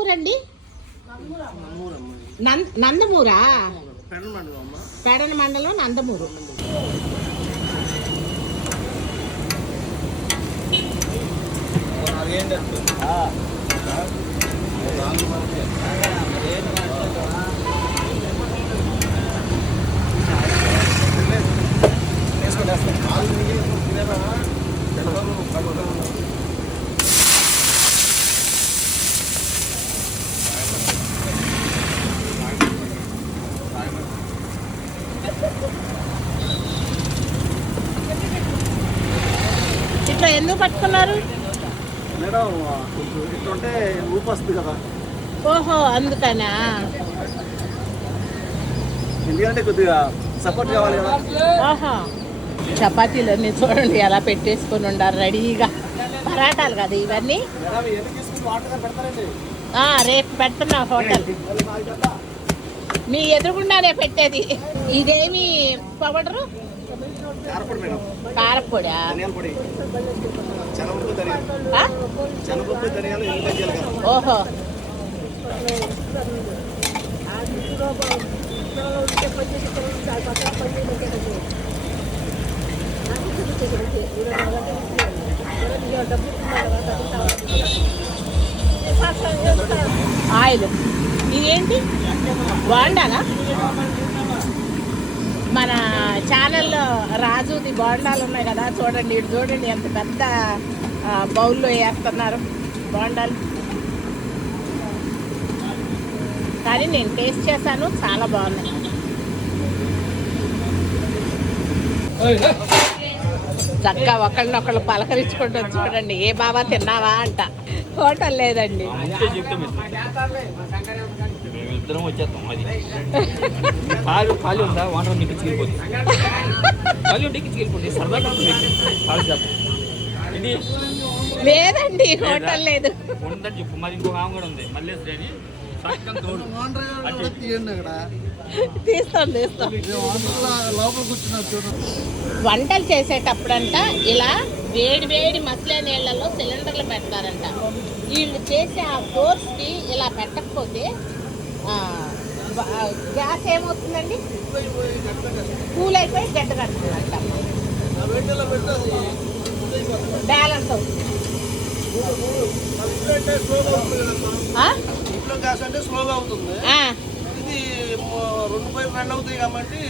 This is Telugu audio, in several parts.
ఊరండి? నందమూరా? పెడన మండలం నందమూరు. ఇట్లా ఎందుకు పట్టుకున్నారు? ఓహో, అందుకనా? ఎందుకంటే కొద్దిగా సపోర్ట్ కావాలి కదా. ఆహా, చపాతీలన్నీ చూడండి ఎలా పెట్టేసుకొని ఉండారు రెడీగా. పరాటాలు కదా ఇవన్నీ. రేపు పెడుతున్నా హోటల్ మీ ఎదురుగుండానే పెట్టేది. ఇదేమి పౌడరు? కారపొడా? ఓహో, ఆయిల్. ఇదేంటి? బోండానా? మన ఛానల్లో రాజుది బోండాలు ఉన్నాయి కదా, చూడండి. ఇటు చూడండి ఎంత పెద్ద బౌల్లో వేస్తున్నారు బోండాలు. కానీ నేను టేస్ట్ చేశాను, చాలా బాగున్నాయి. చక్కగా ఒకళ్ళనొకళ్ళు పలకరించుకుంటుంది చూడండి. ఏ బాబా తిన్నావా అంట. హోటల్ లేదండి. లేదండి, హోటల్ లేదు. తీస్తాం. వంటలు చేసేటప్పుడంట ఇలా వేడి వేడి మసలే నీళ్ళలో సిలిండర్లు పెడతారంట. వీళ్ళు చేసే ఆ ఫోర్స్కి ఇలా పెట్టకపోతే గ్యాస్ ఏమవుతుందండి? కూల్ అయిపోయి గడ్డ కడుతుందంట. బ్యాలెన్స్ అవుతుంది. గ్యాస్ అంటే స్లోగా అవుతుంది. ఇది 2 పైలు రన్ అవుతాయి కాబట్టి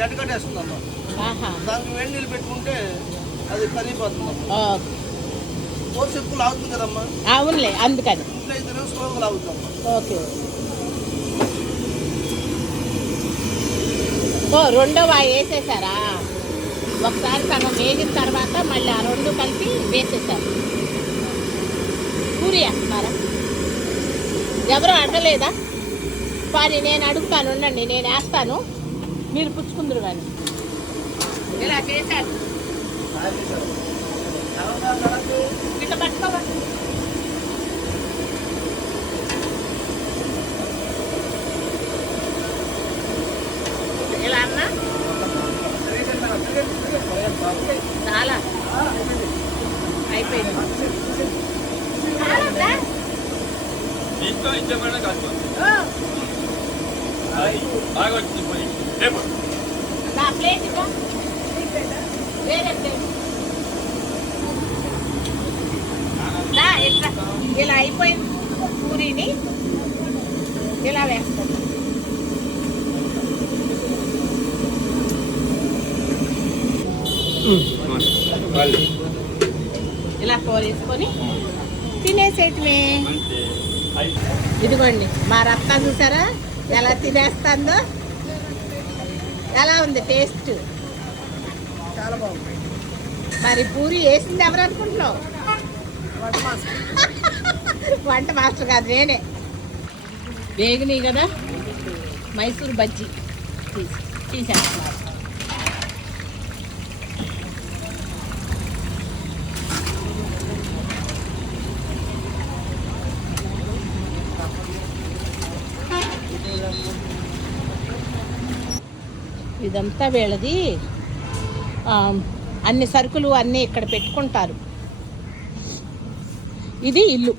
గడ్డ కట్టేస్తుంది. దానికి వేడి నీళ్ళు పెట్టుకుంటే అది కరిగిపోతుంది. ఫోర్స్ ఎక్కువ లాగుతుంది కదమ్మా. అవునులే, అందుకని ఇట్లయితే స్లోగా లాగుతుందమ్మా. ఓకే. రెండో వాయి వేసేసారా? ఒకసారి సగం వేగిన తర్వాత మళ్ళీ ఆ రెండు కలిపి వేసేసారు. పూరి వేస్తున్నారా? ఎవరో అడగలేదా? కానీ నేను అడుగుతాను, ఉండండి, నేను వేస్తాను, మీరు పుచ్చుకుందరు. కానీ ఇలా చేశారు. ఇట్లా పట్టుకోవా. ఇలా అన్నా చాలా అయిపోయింది. నా ప్లేట్ వేరే ప్లేట్ ఇలా అయిపోయింది. పూరీని ఇలా వేస్తాం. ఇలా పోరేసుకొని తినేసేటమే. ఇదిగోండి మా రత్న, చూసారా ఎలా తినేస్తుందో? ఎలా ఉంది టేస్ట్? చాలా బాగుంది. మరి పూరి వేసింది ఎవరు అనుకుంటున్నావు? వంట మాస్టర్ కాదు, నేనే. వేగినాయి కదా మైసూర్ బజ్జీ తీసేస్తున్నారు. ఇదంతా వీళ్ళది. అన్ని సరుకులు అన్నీ ఇక్కడ పెట్టుకుంటారు. ఇది ఇల్లు.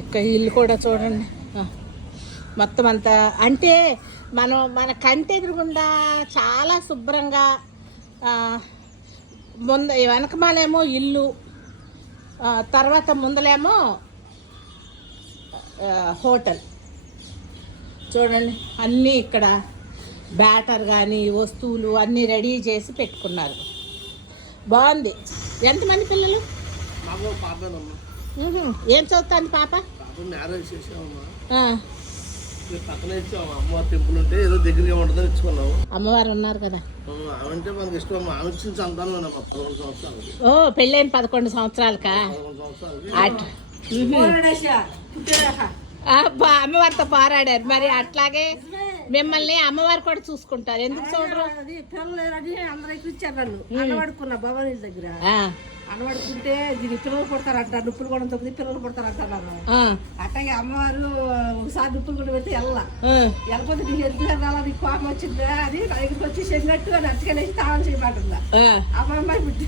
ఇక ఇల్లు కూడా చూడండి మొత్తం అంతా. అంటే మన కంటి ఎదురుగుండా చాలా శుభ్రంగా వెనకమాలేమో ఇల్లు, తర్వాత ముందలేమో హోటల్. చూడండి అన్నీ ఇక్కడ బ్యాటర్ కానీ వస్తువులు అన్నీ రెడీ చేసి పెట్టుకున్నారు. బాగుంది. ఎంతమంది పిల్లలు? ఏం చదువుతాను పాప? మ్యారేజ్ చేసామమ్మా. పక్కన ఇచ్చాము అమ్మవారి టెంపుల్ ఉంటే ఏదో దగ్గరగా ఉంటుందని ఇచ్చుకున్నాము. అమ్మవారు ఉన్నారు కదా, అంటే మనకి ఇష్టం. ఆమె ఇచ్చిన సంతానం 11 సంవత్సరాలు. ఓ పెళ్ళైన 11 సంవత్సరాలకా? అమ్మవారితో పోరాడారు. మరి అట్లాగే మిమ్మల్ని అమ్మవారు కూడా చూసుకుంటారు. ఎందుకు చూడరు? అందరికి ఇచ్చారు. నన్ను అనబడుకున్న భవానీ దగ్గర అనబడుకుంటే దీని పిల్లలు పుడతారంట, డుప్పులు కూడా తొక్కితే పిల్లలు పుడతారంటారు. అట్లాగే అమ్మవారు ఒకసారి డుప్పులు కూడా పెడితే వెళ్ళపోతే నీకు ఎందుకు రాలా, నీకు కోపం వచ్చిందా అని దగ్గరికి వచ్చి చెందినట్టు అని అచ్చకనేసి తాళం చేయబడుతుందా అమ్మాయి పుట్టి.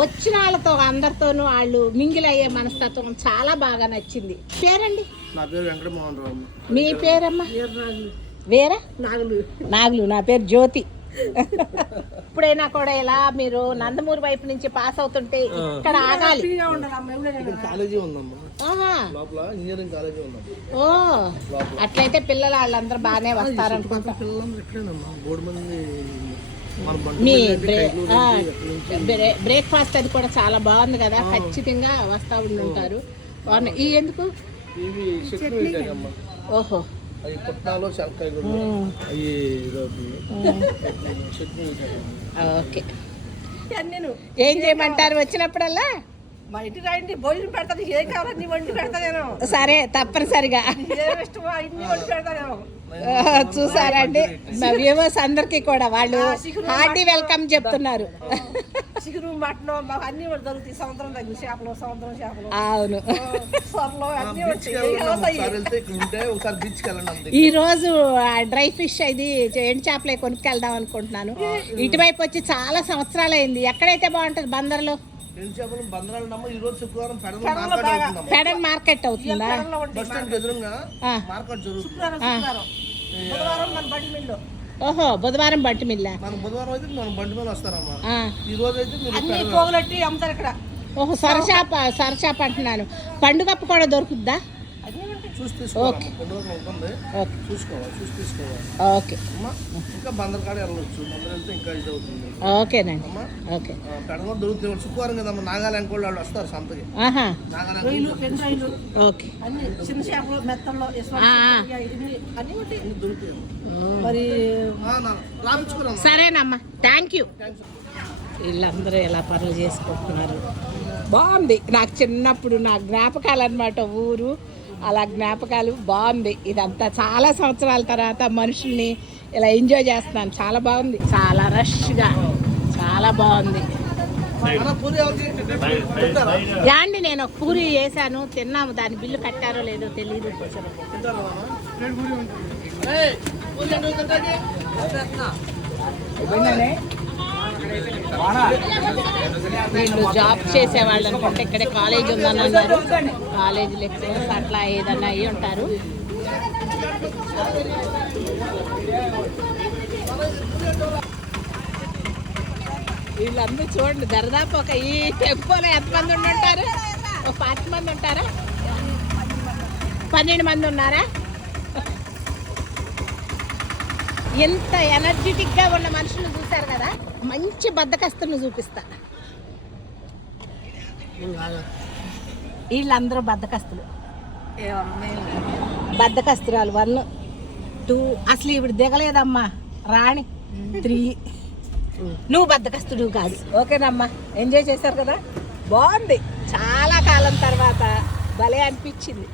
వచ్చిన వాళ్ళతో అందరితోనూ వాళ్ళు మింగిల్ అయ్యే మనస్తత్వం చాలా బాగా నచ్చింది. పేరండి? నా పేరు వెంకటమోహన్ రావు. మీ పేరమ్మా? వేరే నాగులు. నా పేరు జ్యోతి. ఇప్పుడైనా కూడా ఇలా మీరు నందమూరి వైపు నుంచి పాస్ అవుతుంటే ఇక్కడ ఆగాలి. కాలేజీ ఉందమ్మా, ఇంజనీరింగ్ కాలేజీ ఉందమ్మా. ఓ అట్లయితే పిల్లలు వాళ్ళందరూ బాగానే వస్తారనుకుంటా. మీ బ్రేక్ఫాస్ట్ అది కూడా చాలా బాగుంది కదా, ఖచ్చితంగా వస్తా ఉంటారు. ఈ ఎందుకు? ఓహో అవి పుట్నాలు శనక్కాయ ఓకే. ఏం చేయమంటారు వచ్చినప్పుడల్లా? మా ఇంటి రండి, భోజనం పెడతాను. ఏం కావాలి వండి పెడతా నేను. సరే తప్పనిసరిగా. ఏమి ఇష్టమో అన్ని వండి పెడతా నేను. చూసారండి మా వ్యూవర్స్ అందరికి కూడా వాళ్ళు హార్టీ వెల్కమ్ చెప్తున్నారు. చికెను మటన్ మాకు అన్ని దొరుకుతాయి. సముద్రం దగ్గర చేపలు, సముద్రం చేపలు. అవును. ఈ రోజు డ్రై ఫిష్ ఇది ఎండు చేపలే కొనుక్కెళ్దాం అనుకుంటున్నాను. ఇటువైపు వచ్చి చాలా సంవత్సరాలు అయింది. ఎక్కడైతే బాగుంటది? బందర్లో పెడన్ మార్కెట్ అవుతుందా? ఓహో బుధవారం బంటి మిల్ల. ఓహో సరచాప అంటున్నాను. పండుగప్పు కూడా దొరుకుద్దా? ఓకే ఓకేనండి. ఓకే శుక్రవారం కదమ్మా, నాగాలాండ్ కూడా వాళ్ళు వస్తారు సంతకి. ఓకే చిన్న చేపలు, మెత్తల్లో మరి సరేనమ్మా, థ్యాంక్ యూ. వీళ్ళందరూ ఎలా పనులు చేసుకుంటున్నారు. బాగుంది. నాకు చిన్నప్పుడు నా జ్ఞాపకాలు అన్నమాట. ఊరు అలా జ్ఞాపకాలు. బాగుంది. ఇదంతా చాలా సంవత్సరాల తర్వాత మనుషుల్ని ఇలా ఎంజాయ్ చేస్తున్నాను. చాలా బాగుంది. చాలా రష్గా చాలా బాగుంది. యాండి నేను ఒక పూరి వేసాను, తిన్నాము. దాని బిల్లు కట్టారో లేదో తెలియదు. వీళ్ళు జాబ్ చేసేవాళ్ళు అనుకుంటే ఇక్కడే కాలేజ్ ఉందని అన్నారు. కాలేజ్ లెక్చరర్స్ అట్లా ఏదన్నా అయ్యి ఉంటారు. వీళ్ళందరూ చూడండి, దరిదాపు ఒక ఈ టెంపోలో ఎంతమంది ఉంటారు? ఒక 10 మంది ఉంటారా? 12 మంది ఉన్నారా? ఎంత ఎనర్జెటిక్గా ఉన్న మనుషులు చూశారు కదా. మంచి బద్దకస్తులను చూపిస్తా. వీళ్ళందరూ బద్దకస్తురాలు 1, 2. అసలు ఇవిడ దిగలేదమ్మా రాణి 3. నువ్వు బద్దకస్తుడు కాదు. ఓకేనమ్మా, ఎంజాయ్ చేశారు కదా. బాగుంది. చాలా కాలం తర్వాత భలే అనిపించింది.